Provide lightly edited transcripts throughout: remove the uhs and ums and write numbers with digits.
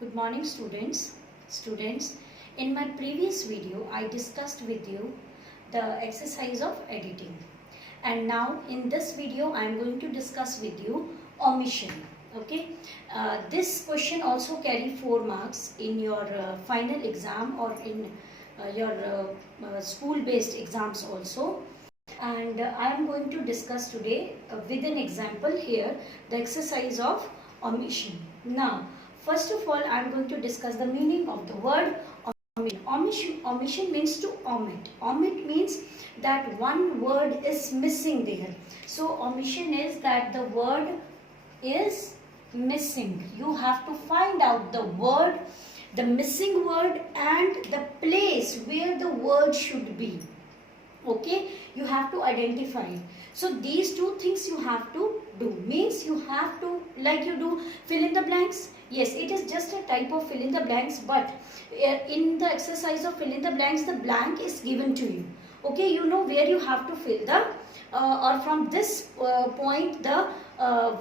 Good morning students. In my previous video I discussed with you the exercise of editing, and now in this video I am going to discuss with you omission. Okay, this question also carry 4 marks in your final exam or in your school based exams also. And I am going to discuss today with an example here the exercise of omission. Now first of all, I am going to discuss the meaning of the word omission. Omission means to omit. Omit means that one word is missing there. So omission is that the word is missing. You have to find out the word, the missing word, and the place where the word should be. Okay, you have to identify. So these two things you have to do. Means you have to, like you do fill in the blanks. Yes, it is just a type of fill in the blanks, but in the exercise of fill in the blanks, the blank is given to you. Okay, you know where you have to fill the or from this point the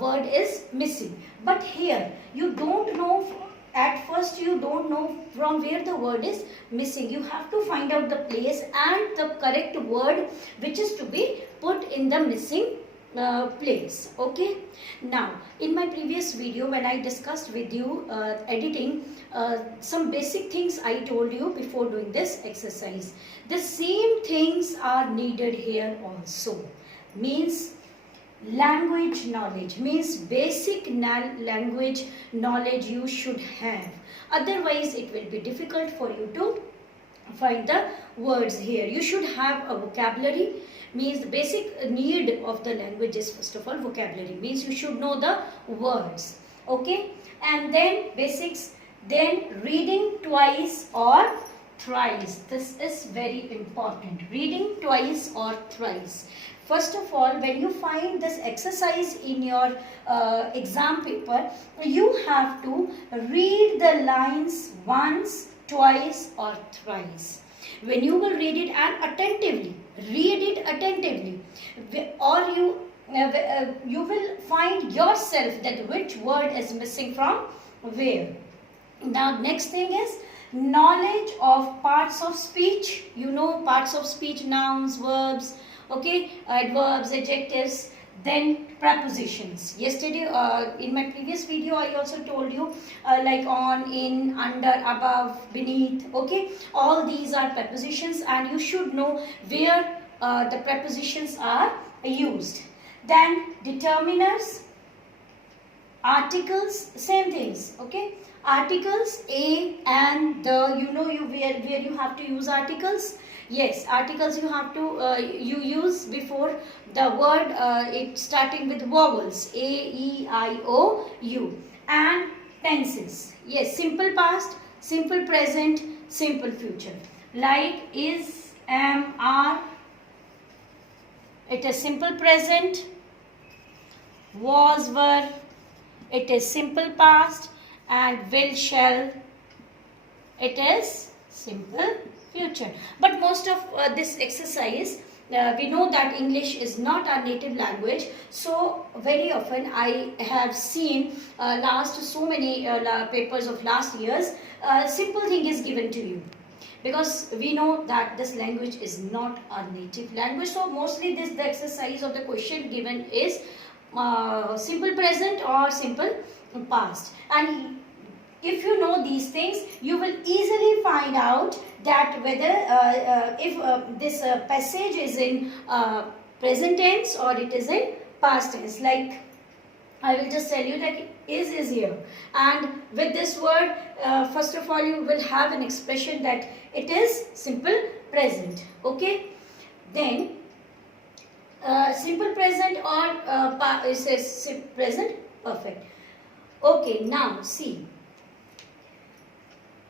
word is missing. But here you don't know. At first you don't know from where the word is missing. You have to find out the place and the correct word which is to be put in the missing place. Okay. Now in my previous video when I discussed with you editing, some basic things I told you before doing this exercise. The same things are needed here also. Means language knowledge, means basic language knowledge you should have, otherwise it will be difficult for you to find the words here. You should have a vocabulary, means the basic need of the language is first of all vocabulary, means you should know the words. Okay, and then basics, then reading twice or thrice. This is very important, reading twice or thrice. First of all, when you find this exercise in your exam paper, you have to read the lines once, twice or thrice. When you will read it and attentively, read it attentively, or you will find yourself that which word is missing from where. Now next thing is knowledge of parts of speech. You know parts of speech, nouns, verbs, okay, adverbs, adjectives, then prepositions. Yesterday in my previous video I also told you like on, in, under, above, beneath. Okay, all these are prepositions and you should know where the prepositions are used. Then determiners, articles, same things. Okay, articles, a and the, you know where you have to use articles. Yes, articles you have to you use before the word it starting with vowels a, e, I, o, u. And tenses, yes, simple past, simple present, simple future. Like is, am, are, it is simple present. Was, were, it is simple past. And will, shall, it is simple future. But most of this exercise, we know that English is not our native language, so very often I have seen last so many papers of last years, simple thing is given to you, because we know that this language is not our native language. So mostly the exercise of the question given is simple present or simple past. And if you know these things, you will easily find out that whether if this passage is in present tense or it is in past tense. Like I will just tell you that is here, and with this word first of all you will have an expression that it is simple present. Okay, then simple present or it says present perfect. Okay, now see,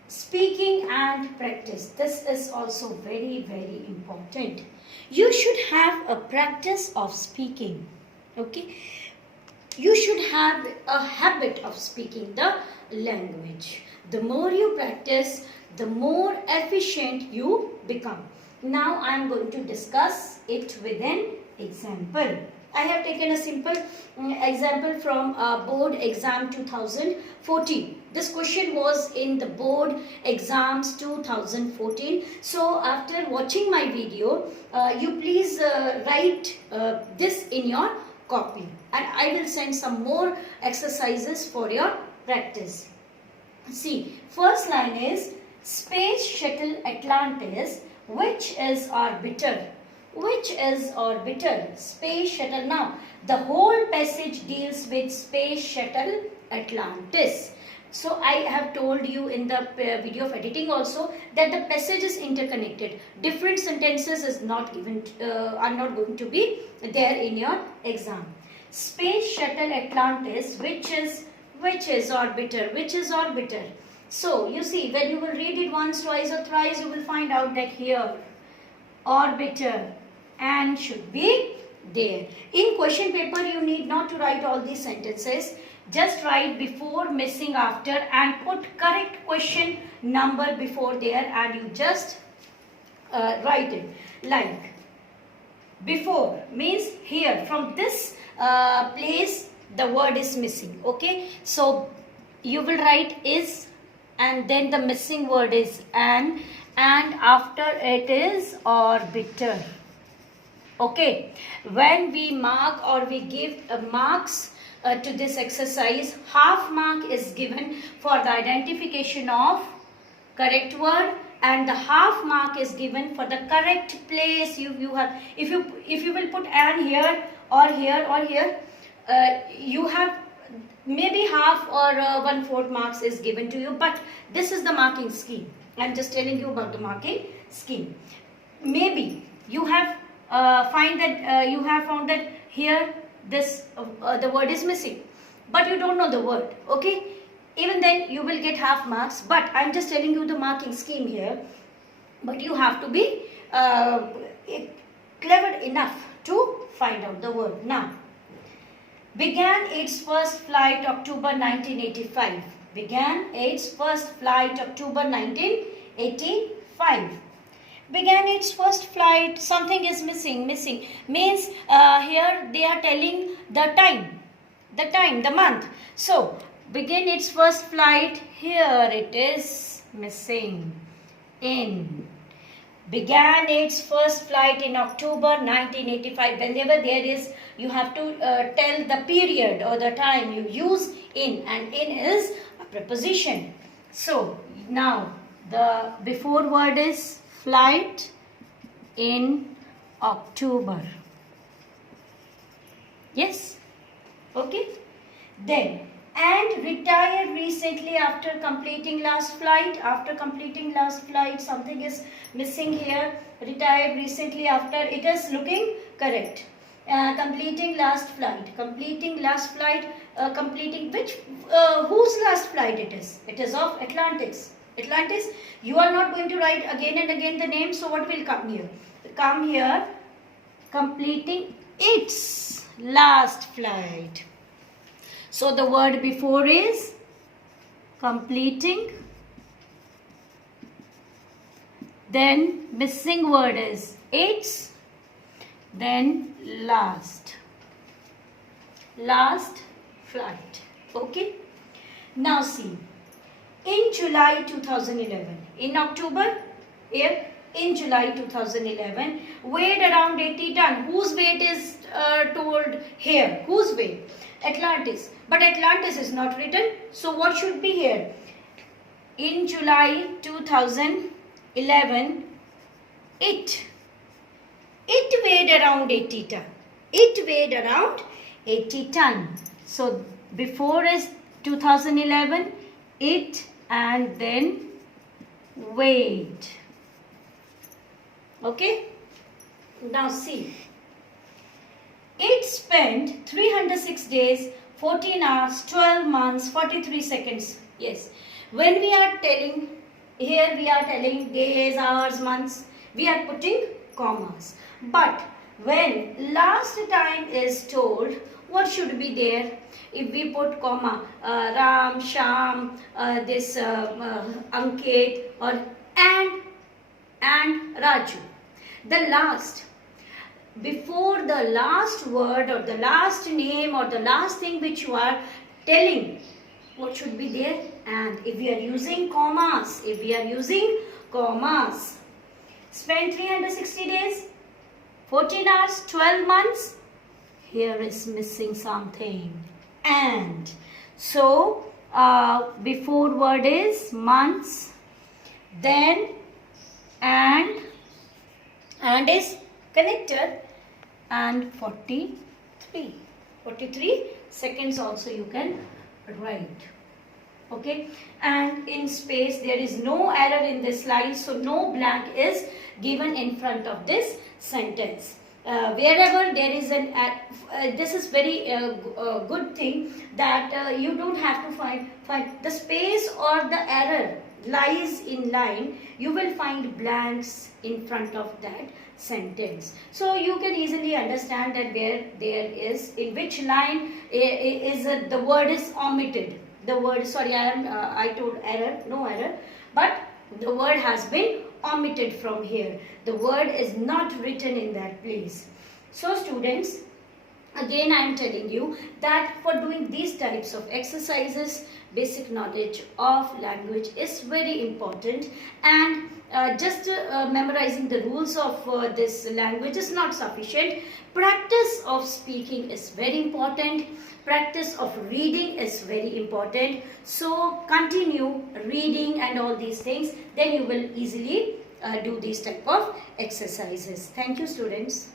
speaking and practice. This is also very important. You should have a practice of speaking. Okay, you should have a habit of speaking the language. The more you practice, the more efficient you become. Now I am going to discuss it with an example. I have taken a simple example from board exam 2014. This question was in the board exams 2014. So after watching my video, you please write this in your copy, and I will send some more exercises for your practice. See, first line is Space Shuttle Atlantis, which is orbiter. Which is orbiter? Space Shuttle. Now, the whole passage deals with Space Shuttle Atlantis. So, I have told you in the video of editing also that the passage is interconnected. Different sentences is not given, are not going to be there in your exam. Space Shuttle Atlantis, which is orbiter? Which is orbiter? So, you see, when you will read it once, twice or thrice, you will find out that here, orbiter and should be there. In question paper, you need not to write all these sentences. Just write before, missing, after, and put correct question number before there, and you just write it. Like, before means here, from this place, the word is missing. Okay, so you will write is, and then the missing word is and after it is orbiter. Okay, when we mark or we give marks to this exercise, half mark is given for the identification of correct word, and the half mark is given for the correct place you have. If you will put an here or here or here, you have maybe half or 1/4 marks is given to you, but this is the marking scheme. I am just telling you about the marking scheme. Maybe you have you have found that here this the word is missing, but you don't know the word. Okay, even then you will get half marks, but I am just telling you the marking scheme here. But you have to be clever enough to find out the word. Now, began its first flight October 1985. Began its first flight October 1985. Began its first flight, something is missing. Missing means here they are telling the time, the month. So, begin its first flight, here it is missing. In. Began its first flight in October 1985. Whenever there is, you have to tell the period or the time, you use in, and in is a preposition. So, now the before word is flight in October. Yes? Okay? Then, and retired recently after completing last flight. After completing last flight, something is missing here. Retired recently after, it is looking correct. Completing last flight. Completing last flight. Completing which, whose last flight it is? It is of Atlantis. Atlantis, you are not going to write again and again the name, so what will come here? Come here, completing its last flight. So the word before is completing, then missing word is its, then last flight. Okay, now see, in July 2011, in October, here, in July 2011, weighed around 80 ton. Whose weight is told here? Whose weight? Atlantis. But Atlantis is not written. So what should be here? In July 2011, it weighed around 80 ton. It weighed around 80 ton. So before is 2011, it, and then weighed. Okay? Now see. It spent 306 days, 14 hours, 12 months, 43 seconds. Yes. When we are telling, here we are telling days, hours, months, we are putting commas. But when last time is told, what should be there? If we put comma, Ram, Sham, this Ankit, or and Raju. The last, before the last word or the last name or the last thing which you are telling, what should be there? And. If we are using commas, spend 360 days, 14 hours, 12 months, here is missing something. And. So, before word is months, then and is connected, and 43 seconds also you can write. Okay, and in space there is no error in this line, so no blank is given in front of this sentence. Wherever there is an this is very good thing that you don't have to find the space or the error lies in line. You will find blanks in front of that sentence, so you can easily understand that where there is, in which line is the word is omitted. The word, sorry, I told error, no error, but the word has been omitted from here. The word is not written in that place. So students, again I am telling you that for doing these types of exercises, basic knowledge of language is very important, and just memorizing the rules of this language is not sufficient. Practice of speaking is very important. Practice of reading is very important. So continue reading and all these things, then you will easily do these type of exercises. Thank you students.